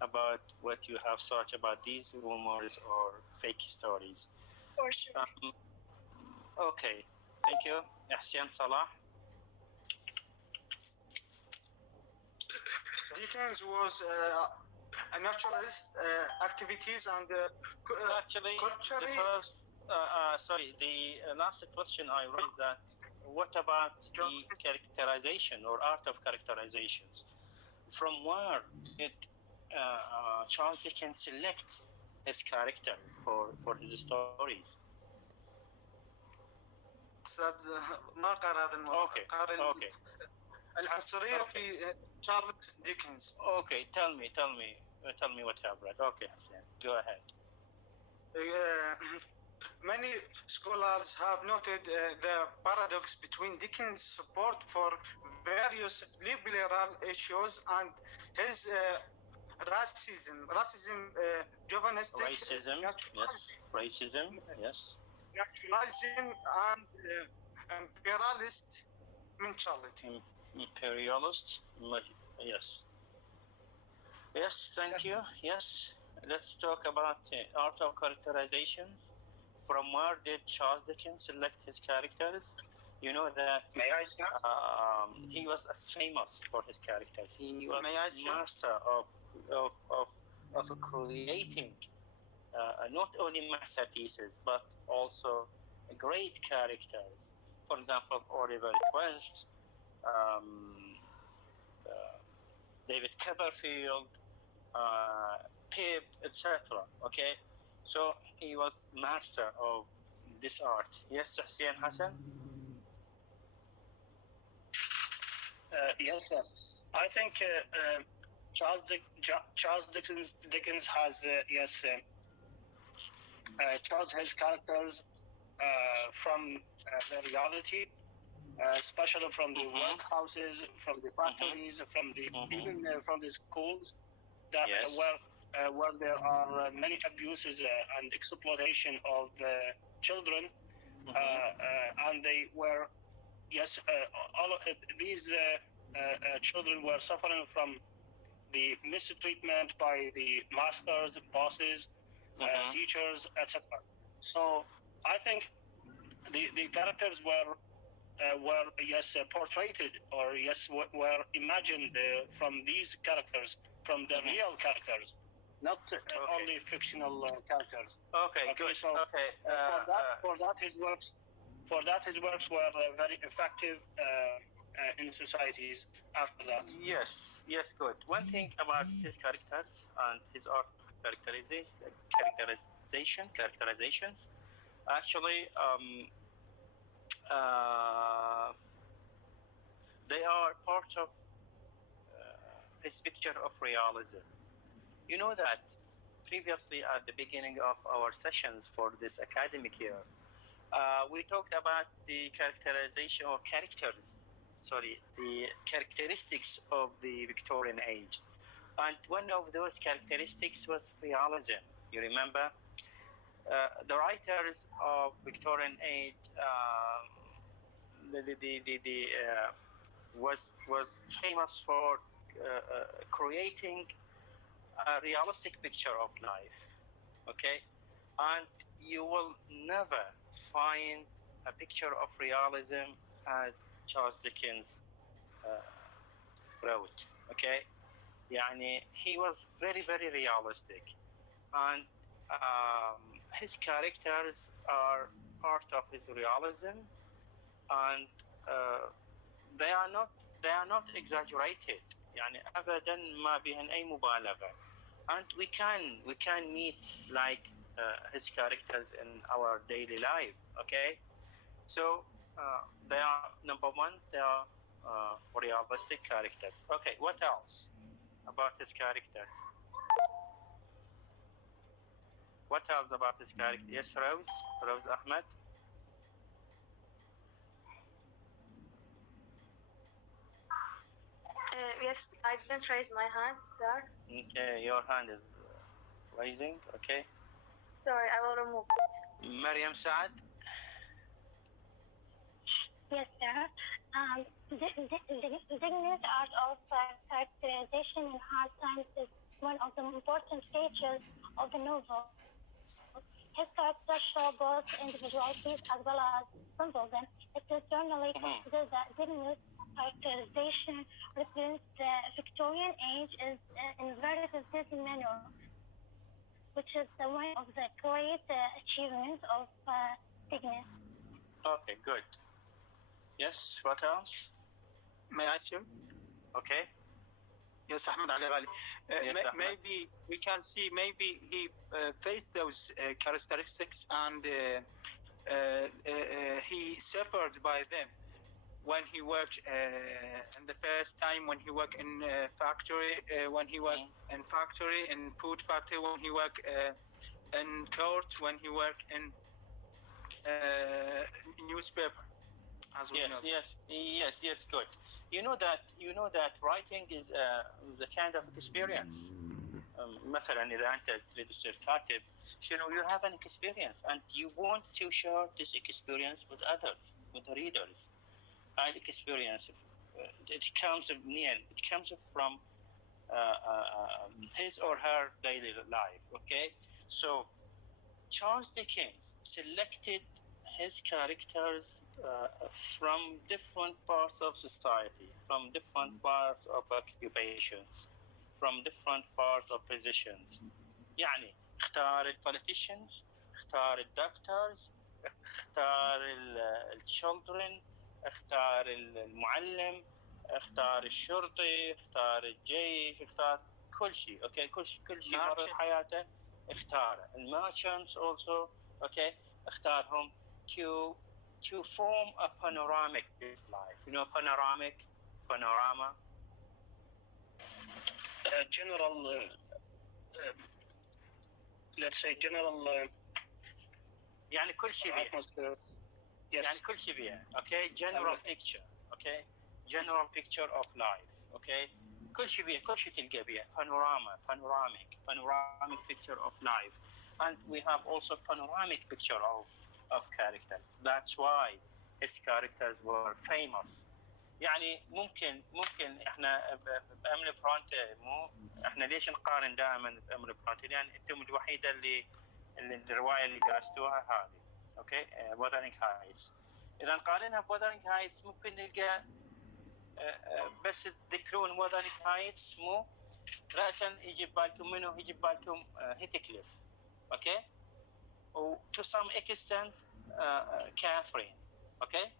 about what you have searched about these rumors or fake stories. For sure. Okay. Thank you, Ahsan Salah. Dickens was a naturalist, activities and actually culturally. The last question I raised that what about the characterization or art of characterizations? From where did Charles Dickens select his characters for his stories? ما قرأ هذا الموضوع. Okay. العنصرية في Charles Dickens. Okay, tell me what you have read. Okay, Hassan, go ahead. Many scholars have noted the paradox between Dickens' support for various liberal issues and his racism, chauvinistic, racism, yes, nationalism, and imperialist mentality. Imperialist, yes, thank you. Yes, let's talk about art of characterizations. From where did Charles Dickens select his characters? You know that he was famous for his characters. He was master of creating not only masterpieces but also great characters. For example, Oliver Twist, David Copperfield, Pip, etc. Okay, so he was master of this art. Yes, Hussein Hassan? Yes, sir. I think Charles Dickens has chose his characters from the reality, especially from the workhouses, from the factories, from the even from the schools, that where there are many abuses and exploitation of children, and they were all of these children were suffering from the mistreatment by the masters, bosses, teachers, etc. So I think the characters were portrayed or were imagined from these characters, from the real characters, not only fictional characters. Okay, good. So for that his works were very effective in societies after that. Yes, good. One thing about his characters and his art characterizations, actually, they are part of his picture of realism. You know that previously at the beginning of our sessions for this academic year, we talked about the the characteristics of the Victorian age. And one of those characteristics was realism. You remember? The writers of Victorian age was famous for creating a realistic picture of life. Okay, and you will never find a picture of realism as Charles Dickens wrote. Okay, يعني he was very realistic, and his characters are part of his realism, and they are not exaggerated. يعني أبدا ما بهن أي مبالغة. And we can meet like his characters in our daily life. Okay, so they are number one. They are realistic characters. Okay, what else about his characters? What else about his character? Yes, Rose Ahmed. Yes, I didn't raise my hand, sir. Okay, your hand is raising. Okay. Sorry, I will remove it. Mariam Saad. Yes, sir. Dickens' art of characterization in hard times is one of the important features of the novel. His characters show both individualities as well as symbolism. It is generally considered that Dickens' characterization represents the Victorian age in very vivid manner, which is one of the great achievements of Dickens. Okay, good. Yes, what else? May I assume? Okay. Yes, Ahmed Ali Ghali. Maybe we can see, maybe he faced those characteristics and he suffered by them when he worked in the first time, when he worked in factory, when he worked in factory, in food factory, when he worked in court, when he worked in newspaper. Yes, good. You know that writing is a kind of experience. مثلا إذا أنت تريد تصير كاتب, you have an experience and you want to share this experience with others, with the readers. And experience, it comes from his or her daily life. Okay, so Charles Dickens selected his characters from different parts of society, from different parts of occupations, from different parts of positions. يعني اختار politicians, اختار doctors, اختار children, اختار المعلم, اختار الشرطي, اختار الجيش, اختار كل شيء. اوكي, كل شيء مر بحياته اختاره. المارشنتس also, okay, اختارهم to form a panoramic life. Panorama. General, let's say general. يعني كل شيء. يعني كل شيء بيها. اوكي general picture. اوكي general picture of life. اوكي كل شيء بيها، كل شيء تلقى بيها panoramic picture of life, and we have also panoramic picture of characters. That's why his characters were famous. يعني ممكن احنا بأمل برونتي، مو احنا ليش نقارن دائما بأمل برونتي؟ لان انتم الوحيده اللي الروايه اللي درستوها هذه. اوكي وذرينغ هايتس. اذا نقارنها بوذرينغ هايتس ممكن نلقى بس تذكرون وذرينغ هايتس مو راسا يجي بالكم منه، يجي بالكم هيثكليف. اوكي و to some extent كاثرين. اوكي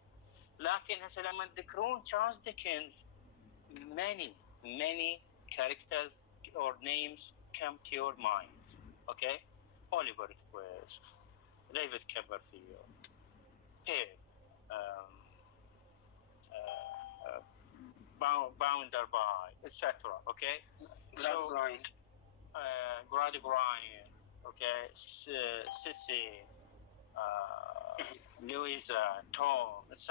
لكن هسه لما تذكرون تشارلز ديكنز many characters or names come to your mind. Okay, Oliver Twist, David Copperfield, Pip, Bounder by, etc. Okay, Grady Bryant, okay, Sissy, Louisa, Tom, etc.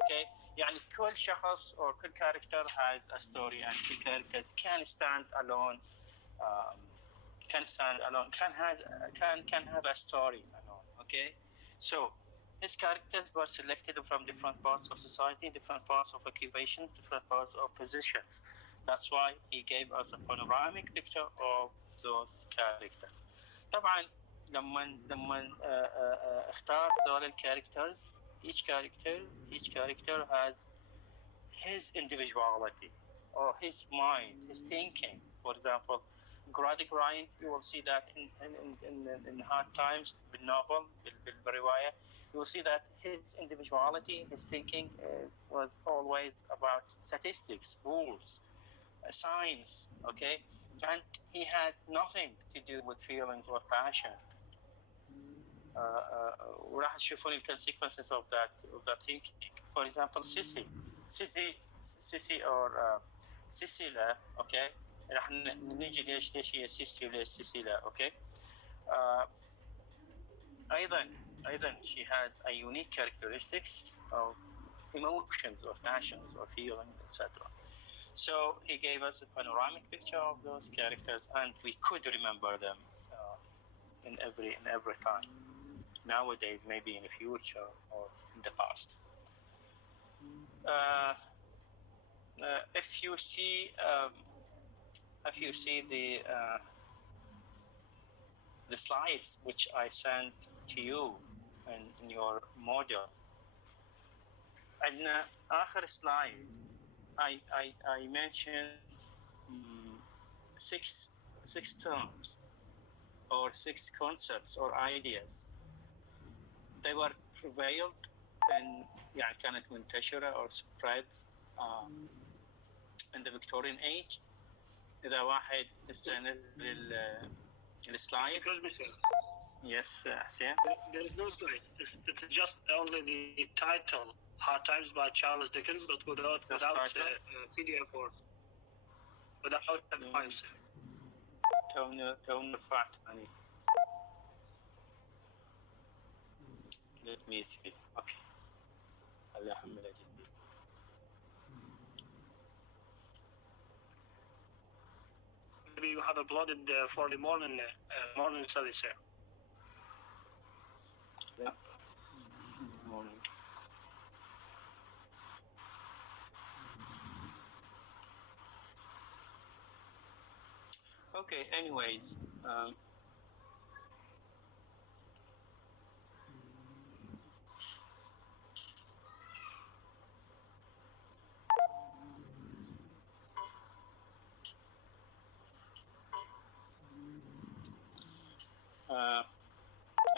Okay, يعني كل شخص or كل character has a story, and كل characters can stand alone, can have a story alone. Okay, so his characters were selected from different parts of society, different parts of occupations, different parts of positions. That's why he gave us a panoramic picture of those characters. طبعا لما اختار دول الكاركترز، each character has his individuality or his mind, his thinking. For example, Grady Bryant, you will see that in Hard Times, بالnovel, بالرواية, you will see that his individuality, his thinking was always about statistics, rules, science. Okay, and he had nothing to do with feelings or passion. وراح تشوفون ال consequences of that thinking. For example, Sissy or Cecilia. Okay, راح نجي ليش هي Sissy وليش Cecilia. Okay, أيضا she has a unique characteristics of emotions or passions or feelings, etc. So he gave us a panoramic picture of those characters, and we could remember them in every time. Nowadays, maybe in the future or in the past. If you see the slides which I sent to you in your module, عندنا آخر slide I mentioned six terms or six concepts or ideas. They were prevailed and يعني كانت منتشرة or spread in the Victorian age. إذا واحد ينزل السلايد. Yes, Hussein. There is no slide. It's just only the title, Hard Times by Charles Dickens, but without PDF or without files. تونا رفعت يعني. Let me see. Okay. خليني أحملها جديد. Maybe you have uploaded for the morning study, sir. Yeah. Morning. Okay. Anyways.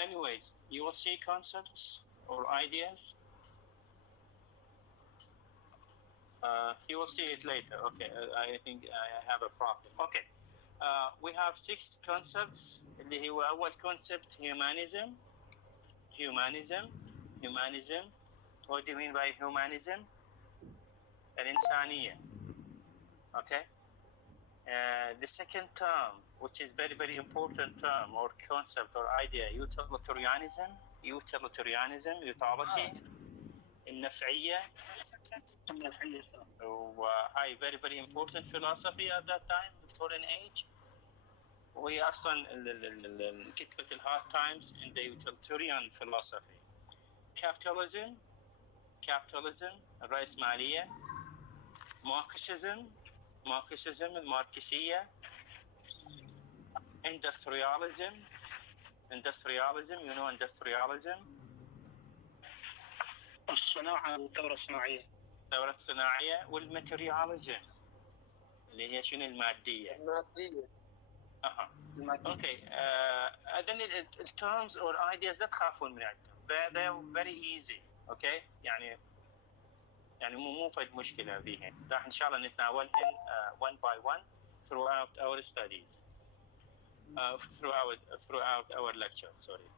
Anyways, you will see concepts or ideas. You will see it later. Okay, I think I have a problem. Okay, we have six concepts. اللي هو أول concept humanism. What do you mean by humanism? الإنسانية. Okay. The second term, which is very, very important term or concept or idea, utilitarianism, utility. النفعية وهاي very very important philosophy at that time Victorian age. وهي أصلا كتبة الهارد تايمز in the utilitarian philosophy. capitalism الرأسمالية. Marxism الماركسية. industrialism you know industrialism. الصناعة والثورة الصناعية. الثورة الصناعية والماتيرياليزم اللي هي شنو المادية. Okay. then the terms or ideas لا تخافون من عندهم. They're very easy. Okay. يعني مو فد مشكلة فيهن. راح إن شاء الله نتناولهن one by one throughout our studies. Throughout our lecture. Sorry.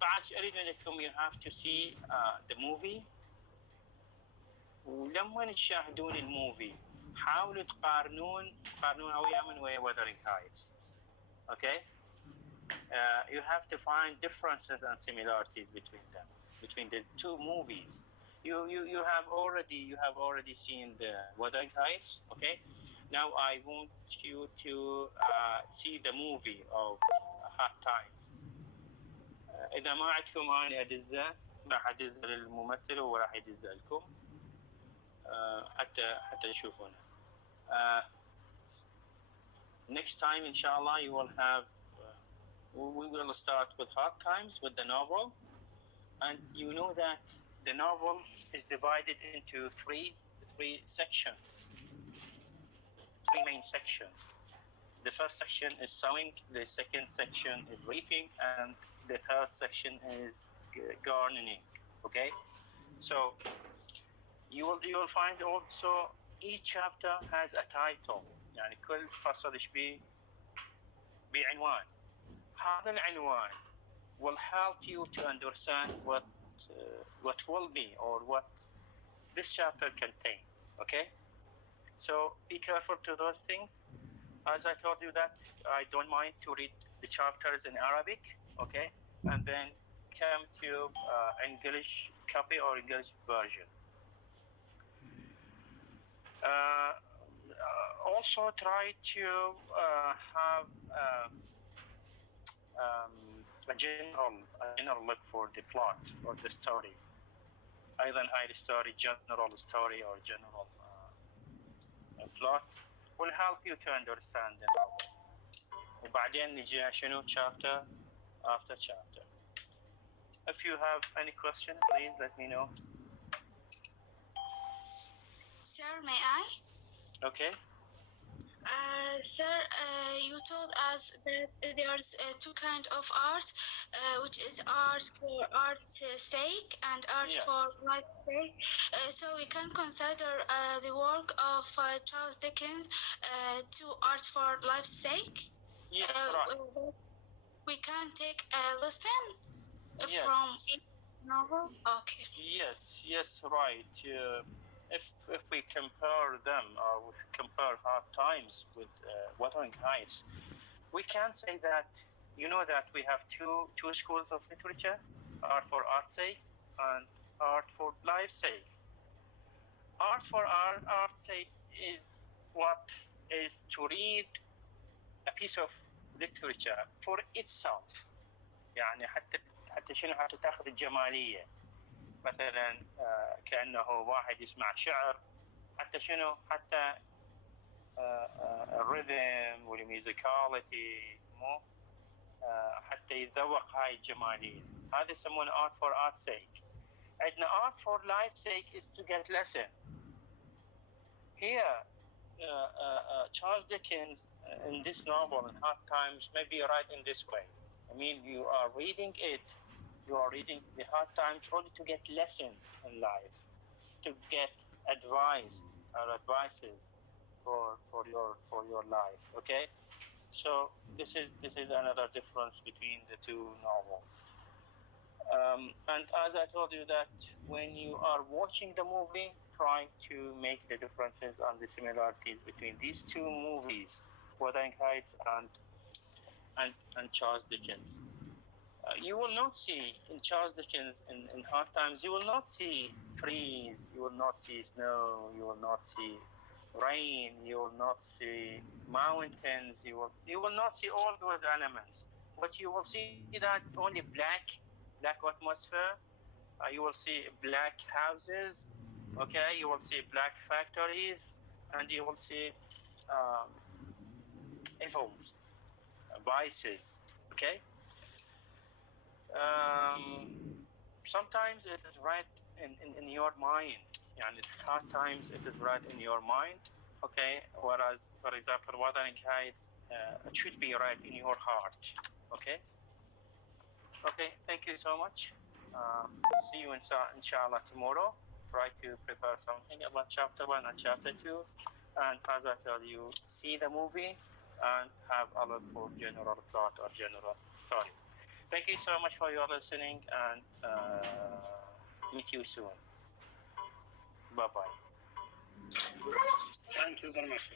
بعد أريد منكم you have to see the movie. ولما تشاهدون الموفي حاولوا تقارنونها ويا Wuthering Heights. Okay? You have to find differences and similarities between the two movies. You have already seen the Wuthering Heights. Okay? Now I want you to see the movie of Hard Times. إذا ما عندكم أنا أدزه راح أدزه للممثل وراح يدزه لكم حتى تشوفونه. Next time inshallah you will have we will start with Hard Times with the novel, and you know that the novel is divided into three sections, three main sections. The first section is sowing, the second section is reaping, and the third section is gardening. Okay, so you will find also each chapter has a title. يعني كل فصل يشبه بعنوان. هذا العنوان will help you to understand what will be or what this chapter contain. Okay, so be careful to those things. As I told you that I don't mind to read the chapters in Arabic. Okay, and then come to English copy or English version. Also try to have a general look for the plot or the story. أيضا هاي الستوري general story or general plot will help you to understand the novel. وبعدين نجي شنو chapter after chapter. If you have any question, please let me know. Sir, may I? Okay. Sir, you told us that there's two kinds of art, which is art for art's sake and art for life's sake. So we can consider the work of Charles Dickens to art for life's sake. Yes, right. We can take a lesson from each novel. Okay. Yes, right. If we compare them or we compare Hard Times with Wuthering Heights, we can say that you know that we have two schools of literature: art for art's sake and art for life's sake. Art for art's sake is what is to read a piece of literature for itself. يعني حتى شنو حتى تاخذ الجمالية. مثلا كأنه واحد يسمع شعر حتى شنو حتى الرhythm والميوزيكاليتي مو حتى يتذوق هاي الجمالية. هذا يسمونه art for art's sake. عندنا art for life's sake is to get lesson. Here Charles Dickens in this novel in Hard Times maybe write in this way. I mean you are reading the Hard Times only to get lessons in life, to get advices for your life. Okay, so this is another difference between the two novels. And as I told you that when you are watching the movie, try to make the differences and the similarities between these two movies, Wuthering Heights and Charles Dickens. You will not see in Charles Dickens in Hard Times. You will not see trees. You will not see snow. You will not see rain. You will not see mountains. You will not see all those elements. But you will see that only black atmosphere. You will see black houses. Okay, you will see black factories, and you will see evils, vices. Okay. Sometimes it is right in your mind. And hard times it is right in your mind. Okay. Whereas, for example, Wuthering Heights, it should be right in your heart. Okay. Okay. Thank you so much. See you inshallah tomorrow. Try to prepare something about chapter 1 and chapter 2. And as I tell you, see the movie and have a look for general thought or general story. Thank you so much for your listening, and meet you soon. Bye-bye. Thank you very much.